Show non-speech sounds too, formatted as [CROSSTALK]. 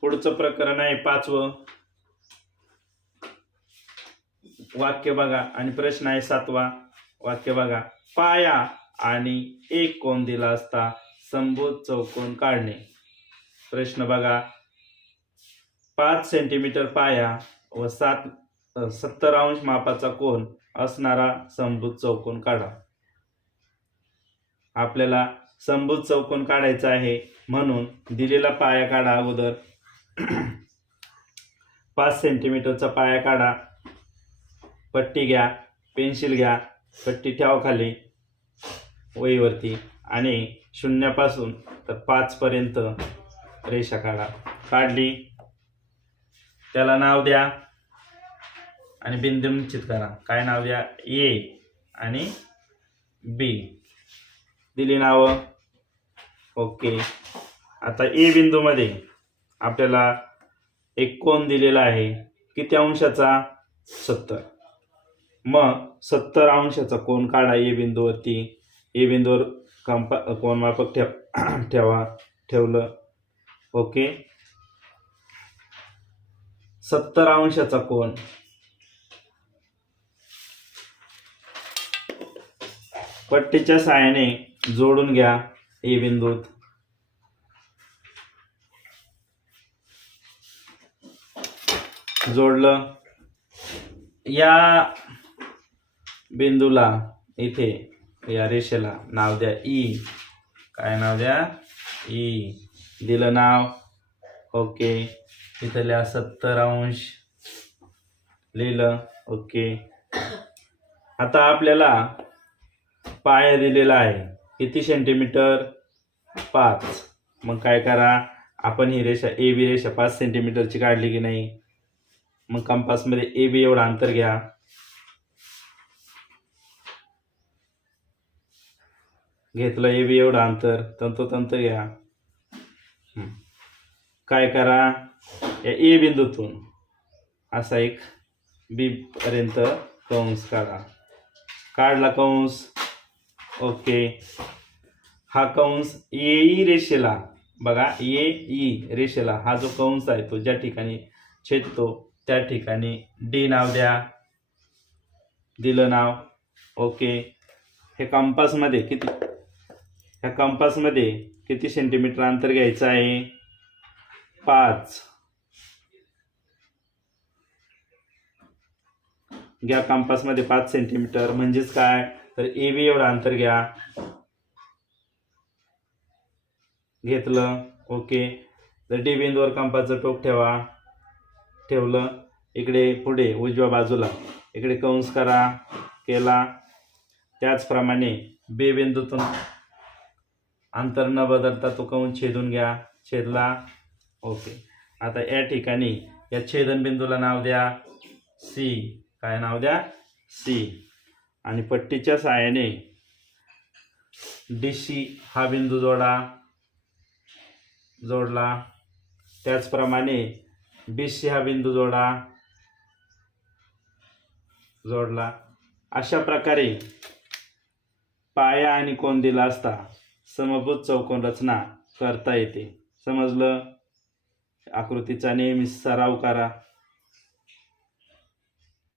पुढचं प्रकरण आहे पाचवं. वाक्य बघा. आणि प्रश्न आहे सातवा. वाक्य बघा. पाया आणि एक कोण दिला असता संभूत चौकोन काढणे. प्रश्न बघा. पाच सेंटीमीटर पाया व सात सत्तर अंश मापाचा कोण असणारा संभूत चौकोन काढा. आपल्याला संभूत चौकोन काढायचा आहे म्हणून दिलेला पाया काढा अगोदर. [CLEARS THROAT] पाच सेंटीमीटरचा पाया काढा. पट्टी घ्या पेन्सिल घ्या पट्टी ठेवा खाली वहीवरती. आणि शून्यापासून तर पाचपर्यंत रेषा काढा. काढली. त्याला नाव द्या आणि बिंदू निश्चित करा. काय नाव द्या? ए आणि बी. दिली नावं? ओके. आता ए बिंदूमध्ये. आपल्याला एक कोण दिलेला आहे किती अंशाचा? सत्तर. मग सत्तर अंशाचा कोण काढा ए बिंदूवरती. ए बिंदूवर कंपा कोण मापक ठेव [CLEARS THROAT] ठेवा ठेवलं. ओके. सत्तर अंशाचा कोण पट्टीच्या साहाय्याने जोडून घ्या ए बिंदूत. जोडलं. या बिंदूला इथे या रेषेला नाव द्या ई काय नाव द्या? ई दिलं नाव. ओके. इथं लिहा सत्तर अंश. लिहिलं. ओके. आता आपल्याला पाय दिलेला आहे. किती सेंटीमीटर पाच. मग काय करा? आपण ही रेषा ए बी रेषा पाच सेंटीमीटरची काढली की नाही? मग कंपासमध्ये ए बी एवढं अंतर घ्या. घेतलं ए बी एवढं अंतर तंतोतंत घ्या. काय करा? या ए बिंदूतून असा एक बी पर्यंत कंस काढा. काढला कंस. ओके. हा कंस ए ई रेषेला बघा ए ई रेषेला हा जो कंस आहे तो ज्या ठिकाणी छेदतो त्या ठिकाणी डी नाव द्या. दिलं नाव. ओके. हे कंपासमध्ये किती ह्या कंपासमध्ये किती सेंटीमीटर अंतर घ्यायचं आहे? पाच. घ्या कंपासमध्ये पाच सेंटीमीटर म्हणजेच काय? तर ए बी एवढं अंतर घ्या. घेतलं. ओके. तर डी बिंदूवर कंपासचं टोक ठेवा. ठेवलं. इकडे पुढे उजव्या बाजूला. इकडे कंस करा केला. त्याचप्रमाणे बेबिंदूतून अंतर न बदलता तो कंस छेदून घ्या. छेदला. ओके. आता या ठिकाणी या छेदन बिंदूला नाव द्या. सी. काय नाव द्या? सी. आणि पट्टीच्या सहाय्याने डी सी हा बिंदू जोडा. जोडला. त्याचप्रमाणे बी हा बिंदू जोडा. जोडला. अशा प्रकारे पाया आणि कोण दिला असता समभूत चौकोन रचना करता येते. समजलं? आकृतीचा नेहमी सराव करा.